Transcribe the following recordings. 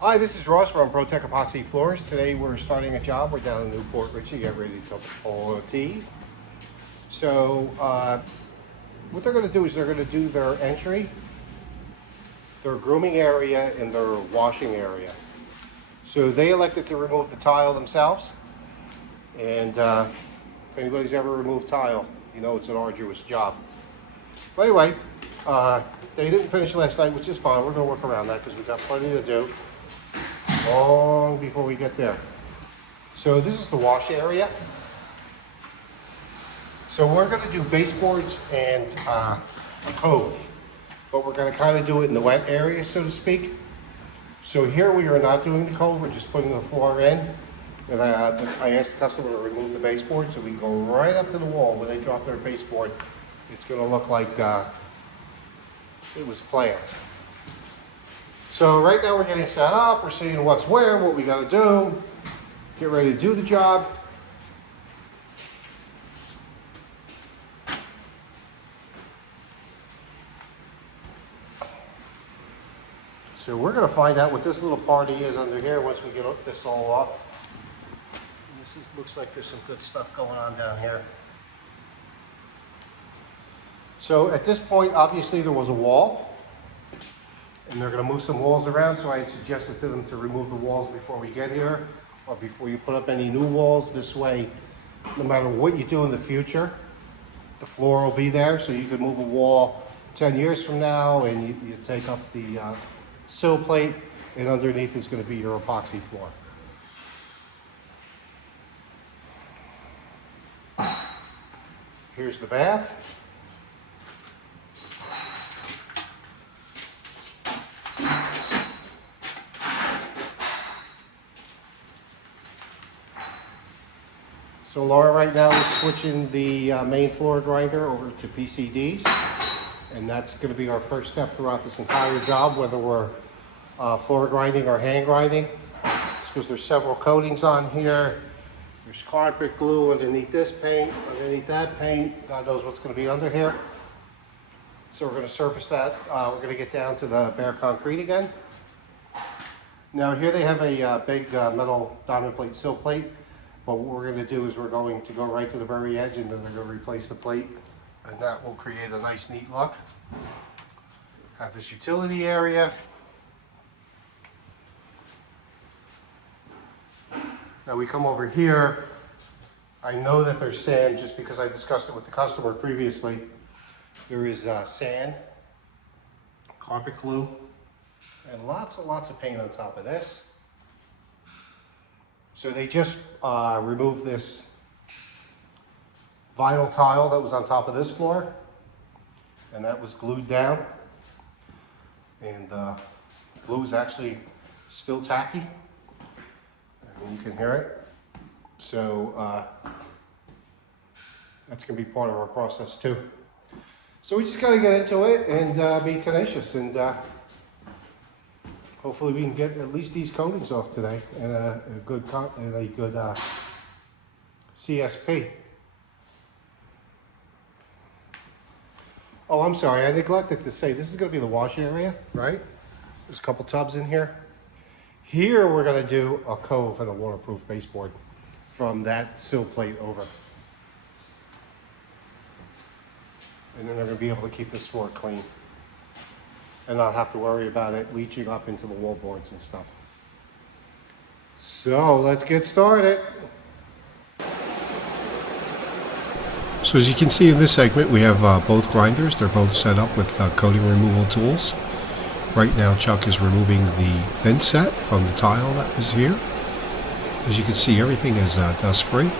Hi, this is Ross from Protect Epoxy Floors. Today we're starting a job. We're down in Newport, Richey, get ready to Paw-ty. So what they're going to do is they're going to do their entry, their grooming area, and their washing area. So they elected to remove the tile themselves. And if anybody's ever removed tile, you know it's an arduous job. But anyway, they didn't finish last night, which is fine. We're going to work around that because we've got plenty to do long before we get there. So this is the wash area. So we're going to do baseboards and a cove, but we're going to kind of do it in the wet area, so to speak. So here we are not doing the cove, we're just putting the floor in. And I asked the customer to remove the baseboard so we go right up to the wall. When they drop their baseboard, it's going to look like it was planned. So right now we're getting set up, we're seeing what's where, what we got to do, get ready to do the job. So we're going to find out what this little party is under here once we get this all off. Looks like there's some good stuff going on down here. So at this point, obviously there was a wall. And they're going to move some walls around, so I had suggested to them to remove the walls before we get here, or before you put up any new walls. This way, no matter what you do in the future, the floor will be there, so you could move a wall 10 years from now, and you take up the sill plate, and underneath is going to be your epoxy floor. Here's the bath. So Laura right now is switching the main floor grinder over to PCDs, and that's going to be our first step throughout this entire job, whether we're floor grinding or hand grinding. It's because there's several coatings on here. There's carpet glue underneath this paint, underneath that paint. God knows what's going to be under here. So we're going to surface that. We're going to get down to the bare concrete again. Now here they have a big metal diamond plate sill plate. But what we're going to do is we're going to go right to the very edge, and then they're going to replace the plate, and that will create a nice neat look. Have this utility area. Now we come over here. I know that there's sand just because I discussed it with the customer previously. There is sand, carpet glue, and lots and lots of paint on top of this. So they just removed this vinyl tile that was on top of this floor, and that was glued down. And the glue is actually still tacky. I mean, you can hear it. So that's going to be part of our process too. So we just got to get into it and be tenacious, and hopefully we can get at least these coatings off today and a good CSP. Oh, I'm sorry, I neglected to say this is going to be the wash area, right? There's a couple tubs in here. Here we're going to do a cove and a waterproof baseboard from that sill plate over. And then they're going to be able to keep this floor clean and not have to worry about it leaching up into the wallboards and stuff. So let's get started. So as you can see in this segment, we have both grinders. They're both set up with coating removal tools. Right now Chuck is removing the Thinset from the tile that was here. As you can see, everything is dust free.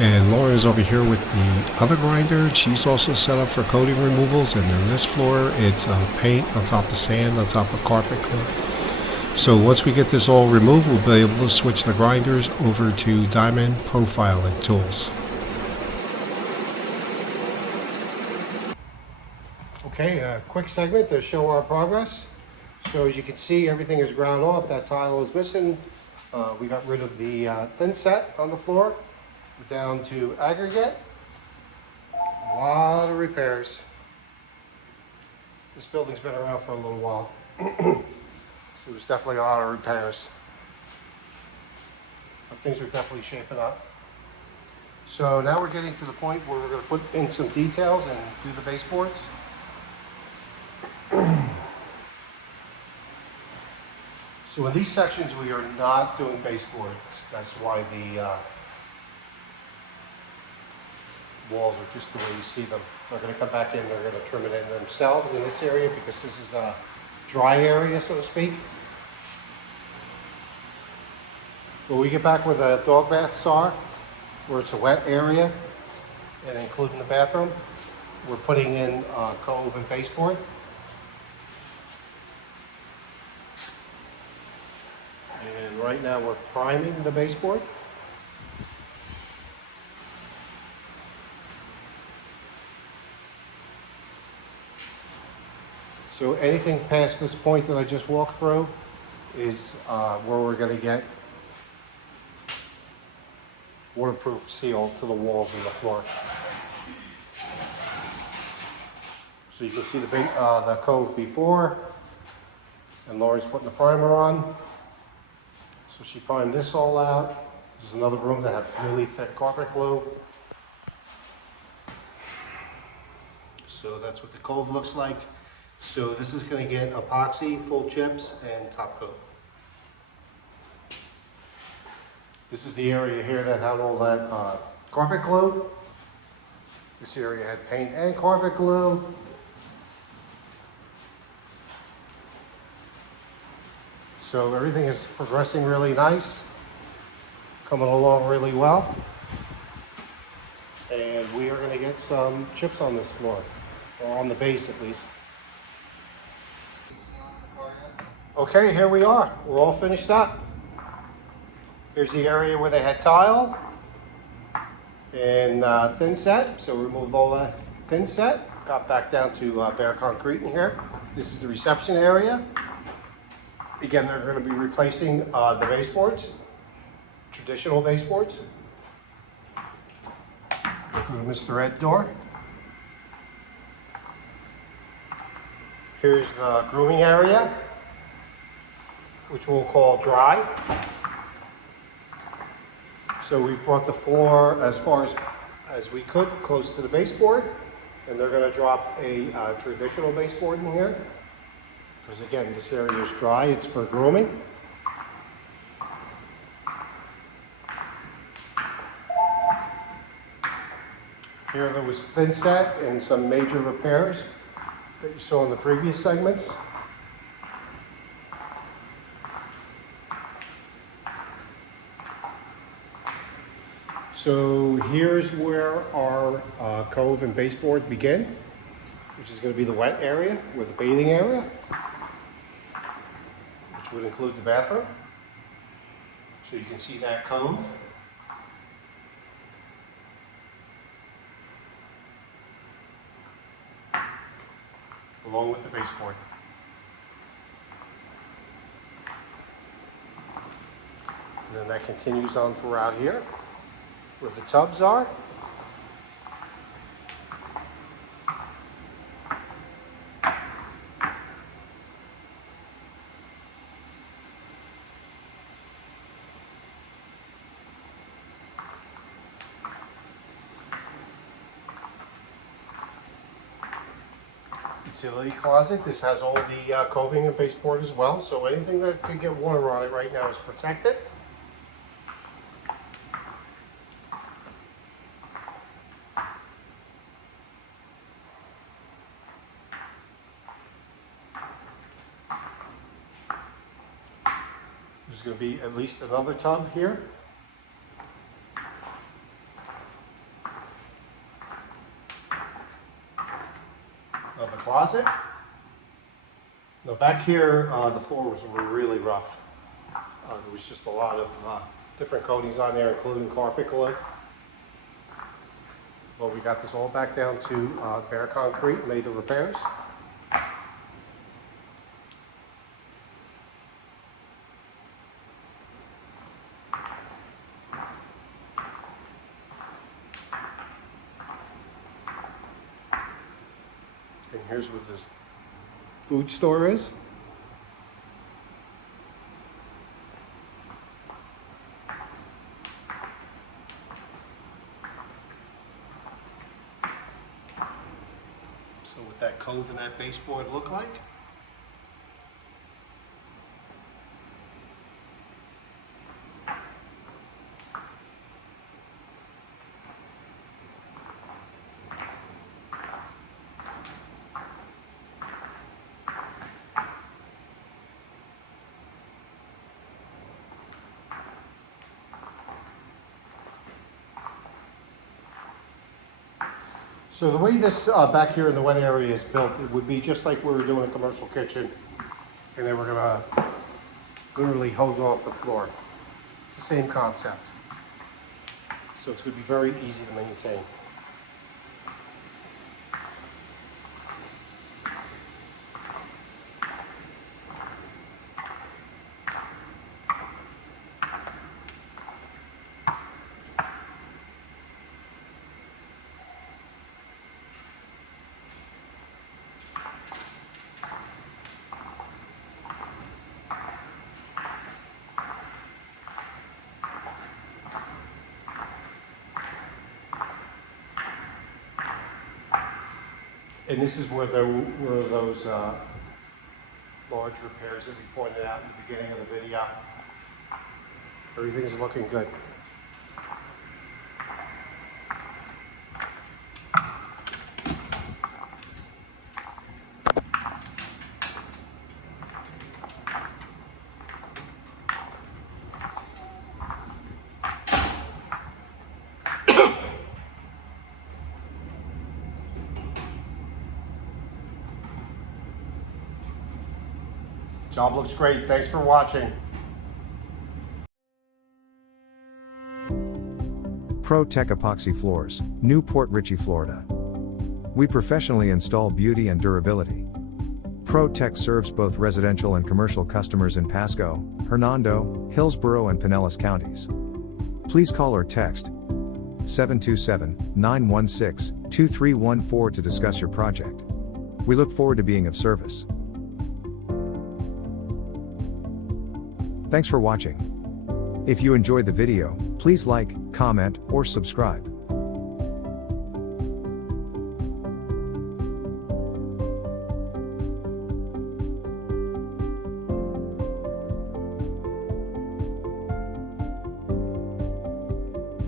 And Laura is over here with the other grinder. She's also set up for coating removals, and on this floor it's paint on top of sand, on top of carpet glue. So once we get this all removed, we'll be able to switch the grinders over to diamond profiling tools. Okay, a quick segment to show our progress. So as you can see, everything is ground off. That tile is missing. We got rid of the Thinset on the floor. We're down to aggregate. A lot of repairs. This building's been around for a little while. So it was definitely a lot of repairs. But things are definitely shaping up. So now we're getting to the point where we're going to put in some details and do the baseboards. So in these sections we are not doing baseboards. That's why the walls are just the way you see them. They're going to come back in, they're going to trim it in themselves in this area because this is a dry area, so to speak. When we get back where the dog baths are, where it's a wet area, and including the bathroom, we're putting in Cove and baseboard. And right now we're priming the baseboard. So anything past this point that I just walked through is where we're going to get waterproof seal to the walls and the floor. So you can see the Cove before, and Lauren's putting the primer on. So she primed this all out. This is another room that had really thick carpet glue. So that's what the Cove looks like. So this is going to get epoxy, full chips, and top coat. This is the area here that had all that carpet glue. This area had paint and carpet glue. So everything is progressing really nice, coming along really well. And we are going to get some chips on this floor, or on the base at least. Okay, here we are. We're all finished up. Here's the area where they had tile and Thinset. So we removed all that Thinset, got back down to bare concrete in here. This is the reception area. Again, they're going to be replacing the baseboards, traditional baseboards. Go through the Mr. Ed door. Here's the grooming area, which we'll call dry. So we've brought the floor as far as we could, close to the baseboard, and they're going to drop a traditional baseboard in here. Because again, this area is dry, it's for grooming. Here there was Thinset and some major repairs that you saw in the previous segments. So here's where our Cove and baseboard begin, which is going to be the wet area, or the bathing area, which would include the bathroom. So you can see that Cove. Along with the baseboard. And then that continues on throughout here, where the tubs are. Utility closet. This has all the coving and baseboard as well, so anything that could get water on it right now is protected. There's going to be at least another tub here. Of the closet. Now back here, the floor was really rough. There was just a lot of different coatings on there, including carpet glue. But we got this all back down to bare concrete, made the repairs. And here's what this food store is. that baseboard look like. So the way this back here in the wet area is built, it would be just like we were doing a commercial kitchen, and then we're gonna literally hose off the floor. It's the same concept. So it's gonna be very easy to maintain. And this is where those large repairs that we pointed out in the beginning of the video. Everything's looking good. Job looks great. Thanks for watching. Pro Tech Epoxy Floors, Newport, Richey, Florida. We professionally install beauty and durability. Pro Tech serves both residential and commercial customers in Pasco, Hernando, Hillsborough, and Pinellas counties. Please call or text 727-916-2314 to discuss your project. We look forward to being of service. Thanks for watching. If you enjoyed the video, please like, comment, or subscribe.